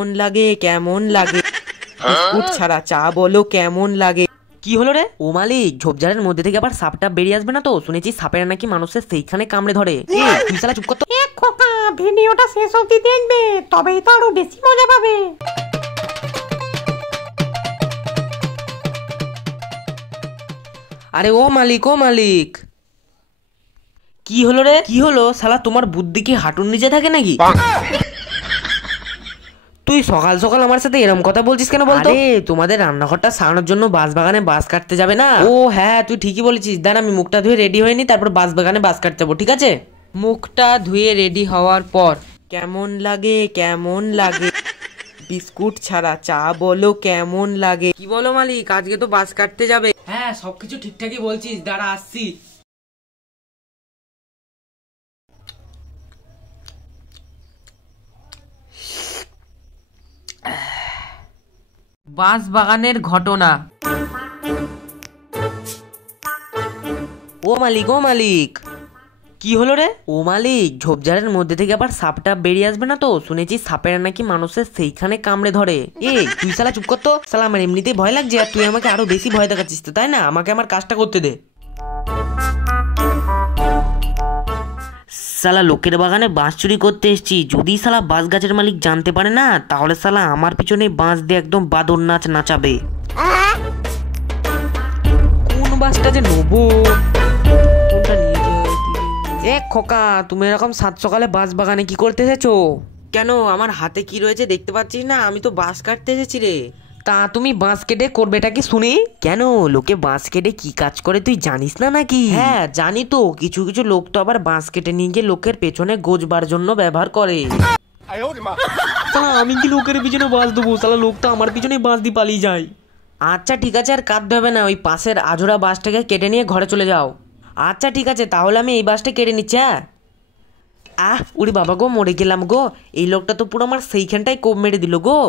কেমন লাগে কেমন লাগে বিস্কুট ছাড়া চা বলো কেমন লাগে। কি হলো রে? ও মালিক, ঝোপঝাড়ের মধ্যে থেকে আবার সাপটা বেরিয়ে আসবে না তো? শুনেছি সাপেরা নাকি মানুষের সেইখানে কামড়ে ধরে। তুই শালা চুপ কর তো। খোকা, ভিডিওটা শেষ অবধি দেখবে, তবেই তো আরো বেশি মজা পাবে। আরে ও মালিক, ও মালিক, কি হলো রে? কি হলো? শালা তোমার বুদ্ধি কি হাঁটুর নিচে থাকে নাকি? তুই সকাল সকাল আমার সাথে এরকম কথা বলছিস কেন বলতো? আরে তোমাদের রান্নাঘরটা সারানোর জন্য বাঁশ বাগানে বাঁশ কাটতে যাবে না? ও হ্যাঁ, তুই ঠিকই বলেছিস। দাঁড়া, আমি মুখটা ধুয়ে রেডি হয়নি, তারপর বাঁশ বাগানে বাঁশ কাটতে যাবো, ঠিক আছে? মুখটা ধুয়ে রেডি হওয়ার পর কেমন লাগে কেমন লাগে বিস্কুট ছাড়া চা বলো কেমন লাগে। কি বলো মালিক, আজকে তো বাঁশ কাটতে যাবে? হ্যাঁ, সবকিছু ঠিকঠাকই বলছিস, দাঁড়া আসছি। বাঁশ বাগানের ঘটনা। ও মালিক, ও মালিক, কি হলো রে? ও মালিক, ঝোপঝাড়ের মধ্যে থেকে আবার সাপটা বেরিয়ে আসবে না তো? শুনেছি সাপেরা নাকি মানুষের সেইখানে কামড়ে ধরে। তুই শালা চুপ কর তো। শালা আমার এমনিতেই ভয় লাগছে, আর তুই আমাকে আরো বেশি ভয় দেখাচ্ছিস তো, তাই না? আমাকে আমার কাজটা করতে দে। শালা লোকের বাগানে বাঁশ চুরি করতে এসেছি, যদি শালা বাঁশ গাছের মালিক জানতে পারে না, তাহলে শালা আমার পিছনে বাঁশ দিয়ে একদম বাদর নাচ নাচাবে। কোন বাসটা যে নেবো, কোনটা নিয়ে যাই? খোকা, তুমি এরকম সাত সকালে বাঁশ বাগানে কি করতে এসেছো? কেন, আমার হাতে কি রয়েছে দেখতে পাচ্ছিস না? আমি তো বাঁশ কাটতে এসেছি রে। তা তুমি বাঁশ কেটে করবেটা কি শুনি? কেন, লোকে বাঁশ কেটে কি কাজ করে তুই জানিস না নাকি? হ্যাঁ জানি তো, কিছু কিছু লোক তো আবার বাঁশ কেটে নিয়ে গিয়ে লোকের পেছনে গোজবার জন্য ব্যবহার করে। আমি কি লোকের পিছনে বাঁশ দেবো? শালা লোক তো আমার পিছনে বাঁশ দিয়ে পালিয়ে যায়। আচ্ছা ঠিক আছে, আর কাটতে হবে না, ওই পাশের আজোড়া বাঁশটাকে কেটে নিয়ে ঘরে চলে যাও। আচ্ছা ঠিক আছে, তাহলে আমি এই বাঁশটা কেটে নিচ্ছি। উড়ি বাবা গো, মরে গেলাম গো। এই লোকটা তো পুরো আমার সেইখানটাই কোপ মেরে দিল গো।